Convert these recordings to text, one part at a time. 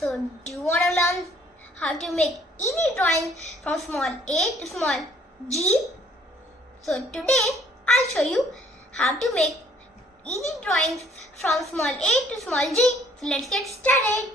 So do you want to learn how to make easy drawings from small a to small g? So today I'll show you how to make easy drawings from small a to small g. So let's get started.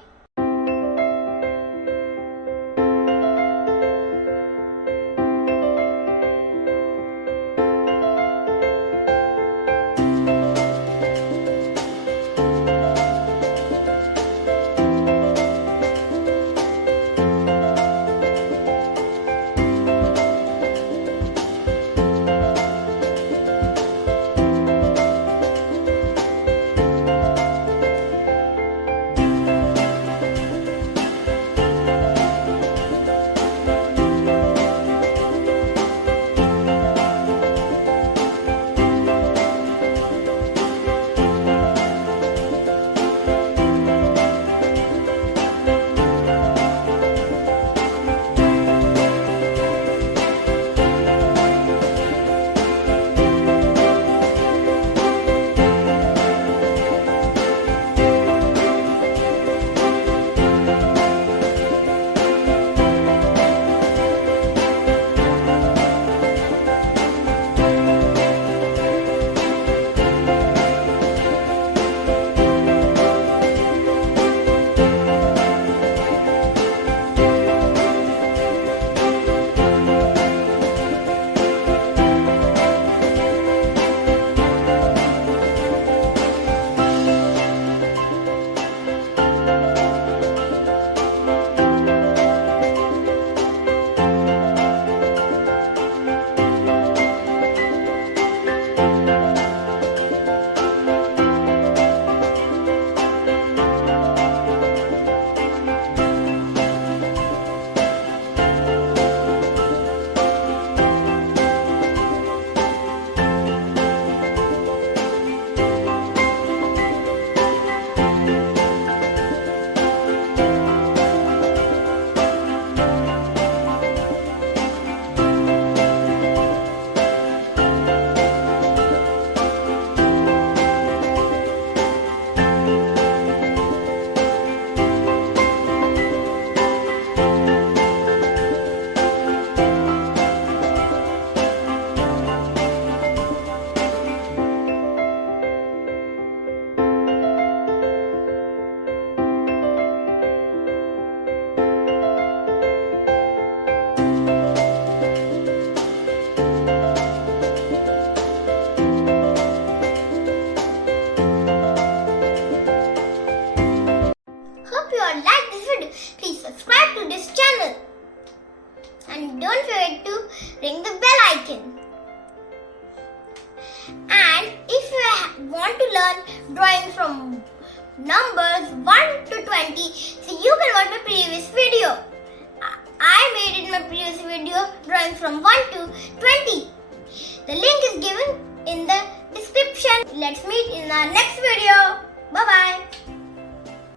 Hope you all like this video. Please subscribe to this channel and don't forget to ring the bell icon. And if you want to learn drawing from numbers 1 to 20, so you can watch my previous video. I made in my previous video drawing from 1 to 20. The link is given in the description. Let's meet in our next video. Bye bye.